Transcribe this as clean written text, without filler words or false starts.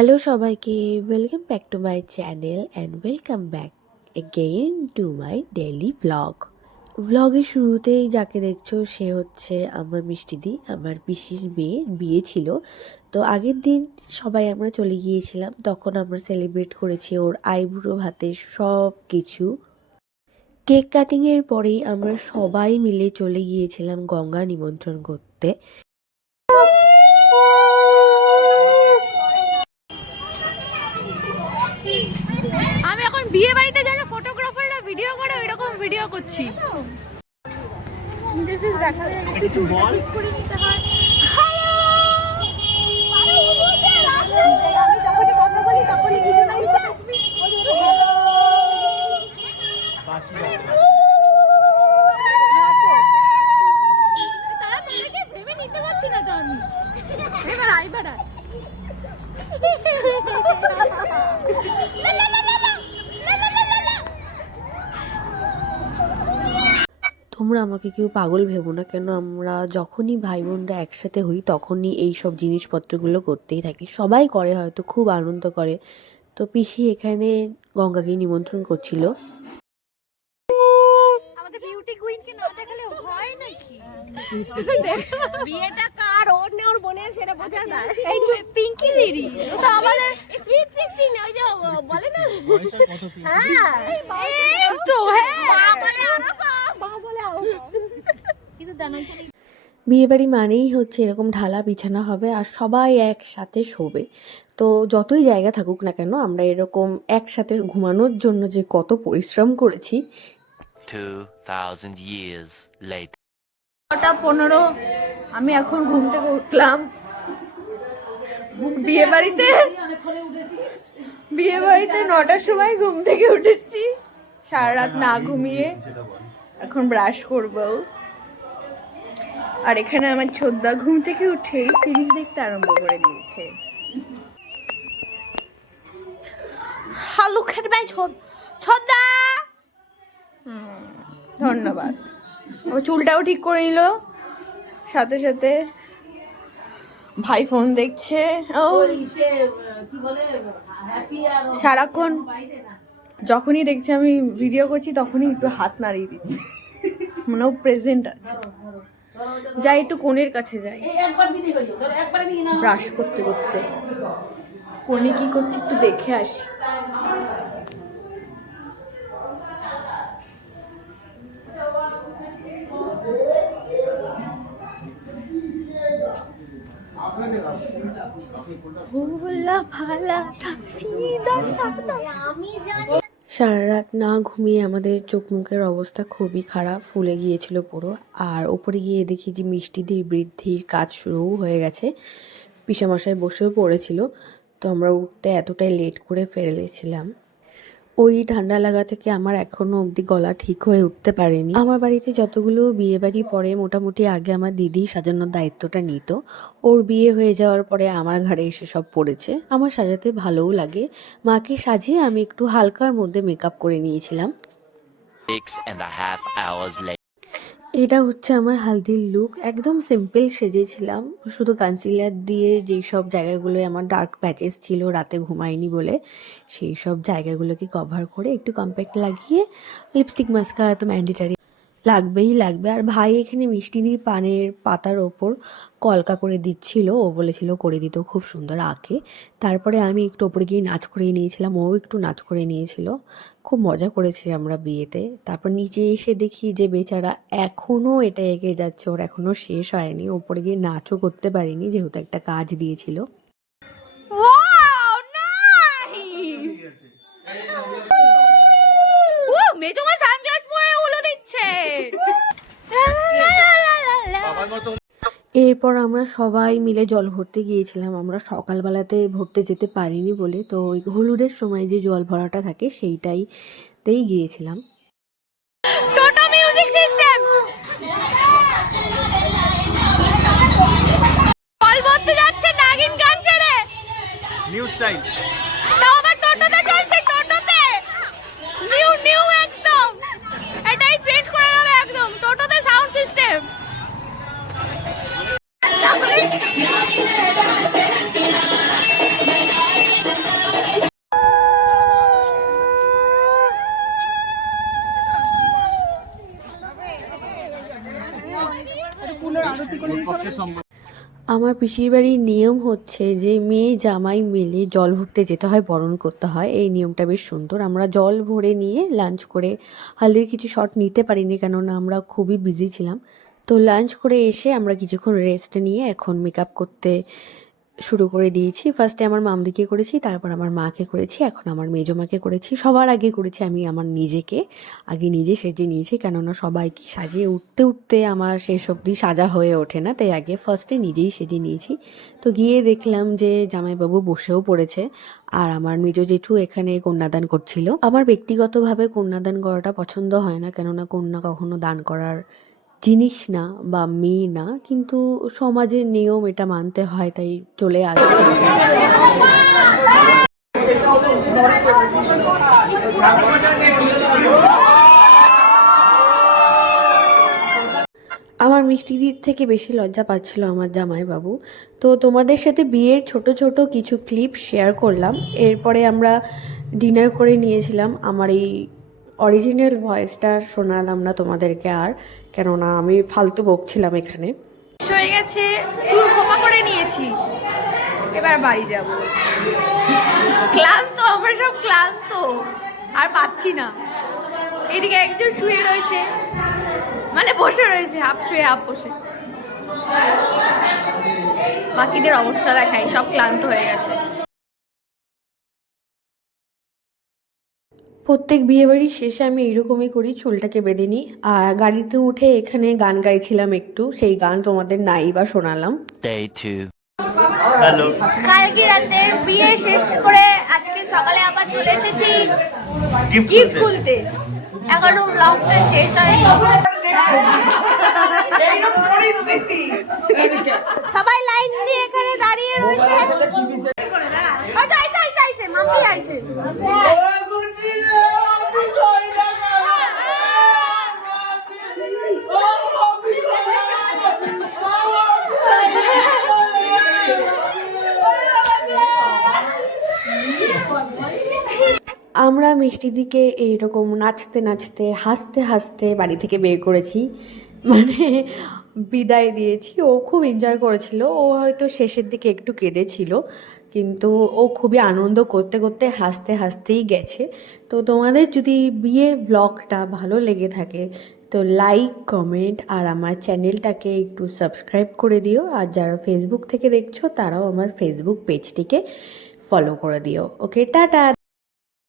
Hello সবাইকে, welcome back to my channel and welcome back again to my daily blog. ব্লগের শুরুতেই যাকে দেখছো সে হচ্ছে আমার মিষ্টিদি, আমার পিসির মেয়ের বিয়ে ছিল। তো আগের দিন সবাই আমরা চলে গিয়েছিলাম, তখন আমরা সেলিব্রেট করেছি ওর আইবুড়ো ভাতের সব কিছু। কেক কাটিংয়ের পরেই আমরা সবাই মিলে চলে গিয়েছিলাম গঙ্গা নিমন্ত্রণ করতে। আমি এখন বিয়ে বাড়িতে যারা ফটোগ্রাফাররা ভিডিও করে ওই রকম ভিডিও করছি। কিছু বল। আমি যখনই কথা বলি তখনই কিছু না কিছু তারা তোদেরকে প্রেমে নিতে পারছি না তো আমি। এবার আইবার তোমরা আমাকে কেউ পাগল ভেবো না, কেন আমরা যখনই ভাই বোনরা একসাথে হই তখনই এই সব জিনিসপত্রগুলো করতেই থাকি। সবাই করে, হয়তো খুব আনন্দ করে। তো পিসি এখানে গঙ্গাকে নিমন্ত্রণ করছিল। আমাদের বিউটি কুইনকে না দেখালে হয় নাকি? বিয়েটা কার, ওর না ওর বোনের, সেটা বোঝা না। এই যে পিঙ্কি দিদি তো আমাদের সুইট 16 ওই যে বলে না। কত পিন? হ্যাঁ এই তো হ্যাঁ বলে আরো মা বলে আরো কিন্তু জানো বিয়েবাড়ি মানেই হচ্ছে এরকম ঢালা বিছানা হবে আর সবাই একসাথে শোবে। তো যতই জায়গা থাকুক না কেন, আমরা এরকম একসাথে ঘুমানোর জন্য যে কত পরিশ্রম করেছি। 2000 years later. 9:15 আমি এখন ঘুম থেকে উঠলাম। বিয়ে বাড়িতে 9টার সময় ঘুম থেকে উঠেছি, সারা রাত না ঘুমিয়ে। এখন ব্রাশ করবো। আর এখানে আমার ছোদ্দা ঘুম থেকে উঠে সিরিজ দেখতে আরম্ভ করে দিয়েছে। হালু খেতে পাই ছোদ্দা। ধন্যবাদ। ও চুলটাও ঠিক করে নিল, সাথে সাথে ভাই ফোন দেখছে। ও সারাক্ষণ যখনই দেখছে আমি ভিডিও করছি তখনই একটু হাত নাড়িয়ে দিচ্ছি, মানে ও প্রেজেন্ট আছে। যাই একটু কোণের কাছে যাই ব্রাশ করতে করতে, কোণে কি করছি একটু দেখে আসি। সারা রাত না ঘুমিয়ে আমাদের চোখ মুখের অবস্থা খুবই খারাপ, ফুলে গিয়েছিল পুরো। আর ওপরে গিয়ে দেখি যে মিষ্টিদের বৃদ্ধির কাজ শুরুও হয়ে গেছে। পিসামশাই বসেও পড়েছিল, তো আমরা উঠতে এতটাই লেট করে ফেলেছিলাম। ওই ঠান্ডা লাগা থেকে আমার এখনো অবধি গলা ঠিক হয়ে উঠতে পারেনি। আমার বাড়িতে যতগুলো বিয়ে বাড়ি পরে মোটামুটি আগে আমার দিদি সাজানোর দায়িত্বটা নিত। ওর বিয়ে হয়ে যাওয়ার পরে আমার ঘাড়ে এসে সব পড়েছে। আমার সাজাতে ভালোও লাগে। মাকে সাজিয়ে আমি একটু হালকার মধ্যে মেকআপ করে নিয়েছিলাম। 6.5 hours later. এটা হচ্ছে আমার হালদির লুক। একদম সিম্পল সেজেছিলাম, শুধু কনসিলার দিয়ে যেই সব জায়গাগুলোয় আমার ডার্ক প্যাচেস ছিল রাতে ঘুমাইনি বলে, সেই সব জায়গাগুলোকে কভার করে একটু কম্প্যাক্ট লাগিয়ে লিপস্টিক মাস্কারা তো ম্যান্ডেটারি লাগবে। আর ভাই এখানে মিষ্টিদির পানের পাতার ওপর কলকা করে দিচ্ছিল, ও বলেছিল করে দিতেও খুব সুন্দর আঁকে। তারপরে আমি একটু ওপরে গিয়ে নাচ করে নিয়েছিলাম, ও একটু নাচ করে নিয়েছিল। খুব মজা করেছি আমরা বিয়েতে। তারপর নিচে এসে দেখি যে বেচারা এখনও এটা এগিয়ে যাচ্ছে, ওর এখনও শেষ হয়নি। ওপরে গিয়ে নাচও করতে পারিনি যেহেতু একটা কাজ দিয়েছিল। মেজমা সানগ্লাস পরে উলো দিচ্ছে। এরপর আমরা সবাই মিলে জল ভরতে গিয়েছিলাম। আমরা সকালবেলাতে ভরতে যেতে পারিনি বলে, তো ওই হলুদের সময় যে জল ভরাটা থাকে সেইটাইতেই গিয়েছিলাম। টোটো মিউজিক সিস্টেম জল ভরতে যাচ্ছে নাগিন গান ছেড়ে। New style. তাও আবার টোটোতে চলছে, টোটোতে নিউ একদম। এটাই ট্রেন্ড করে যাবে একদম, টোটোতে সাউন্ড সিস্টেম। আমার পিসির বাড়ির নিয়ম হচ্ছে যে মেয়ে জামাই মিলে জল ভরতে যেতে হয়, বরণ করতে হয়। এই নিয়মটা বেশ সুন্দর। আমরা জল ভরে নিয়ে লাঞ্চ করে, হালদির কিছু শট নিতে পারিনি কেননা আমরা খুবই বিজি ছিলাম। তো লাঞ্চ করে এসে আমরা কিছুক্ষণ রেস্ট নিয়ে এখন মেকআপ করতে শুরু করে দিয়েছি। ফার্স্টে আমার মামদিকে করেছি, তারপর আমার মাকে করেছি, এখন আমার মেজো মাকে করেছি। সবার আগে করেছি আমি আমার নিজেকে, আগে নিজে সেজে নিয়েছি কেননা সবাইকে সাজিয়ে উঠতে উঠতে আমার শেষ অবধি সাজা হয়ে ওঠে না, তাই আগে ফার্স্টে নিজেই সেজে নিয়েছি। তো গিয়ে দেখলাম যে জামাইবাবু বসেও পড়েছে আর আমার মেজো জেঠু এখানে কন্যাদান করছিল। আমার ব্যক্তিগতভাবে কন্যাদান করাটা পছন্দ হয় না কেননা কন্যা কখনো দান করার জিনিস না বা মেয়ে না, কিন্তু সমাজের নিয়ম এটা মানতে হয়, তাই চলে আসছে। আমার মিষ্টিদির থেকে বেশি লজ্জা পাচ্ছিল আমার জামাইবাবু। তো তোমাদের সাথে বিয়ের ছোট ছোট কিছু ক্লিপ শেয়ার করলাম। এরপরে আমরা ডিনার করে নিয়েছিলাম। আমার এই অরিজিনাল ভয়েসটা শোনালাম না তোমাদেরকে আর, কেননা আমি ফালতু বকছিলাম এখানে। হয়ে গেছে, চুল খোপা করে নিয়েছি, এবার বাড়ি যাব। ক্লান্ত, আমরা সব ক্লান্ত, আর পাচ্ছি না। এদিকে একজন শুয়ে রয়েছে, মানে বসে রয়েছে, হাফ শুয়ে হাফ বসে। বাকিদের অবস্থা দেখাই, সব ক্লান্ত হয়ে গেছে। প্রত্যেক বিয়েবাড়ির শেষে আমি এইরকমই করি, চুলটাকে বেঁধে নিই। আর গাড়িতে উঠে এখানে গান গাইছিলাম একটু, সেই গান তোমাদের নাই বা শোনালাম। Day 2. Hello. কালকে রাতের বিয়ে শেষ করে আজকে সকালে আবার চলে এসেছি গিফট খুলতে। এখনো ব্লগটা শেষ হয়নি। সবাই লাইন দিয়ে এখানে দাঁড়িয়ে রয়েছে। মাম্মি আইছে। আমরা মিষ্টিদিকে এইরকম নাচতে নাচতে হাসতে হাসতে বাড়ি থেকে বের করেছি, মানে বিদায় দিয়েছি। ও খুব এনজয় করেছিল, ও হয়তো শেষের দিকে একটু কেঁদেছিল, কিন্তু ও খুবই আনন্দ করতে করতে হাসতে হাসতেই গেছে। তো তোমাদের যদি বিয়ের ব্লগটা ভালো লেগে থাকে তো লাইক, কমেন্ট আর আমার চ্যানেলটাকে একটু সাবস্ক্রাইব করে দিও। আর যারা ফেসবুক থেকে দেখছো তারাও আমার ফেসবুক পেজটিকে ফলো করে দিও। ওকে, টাটা।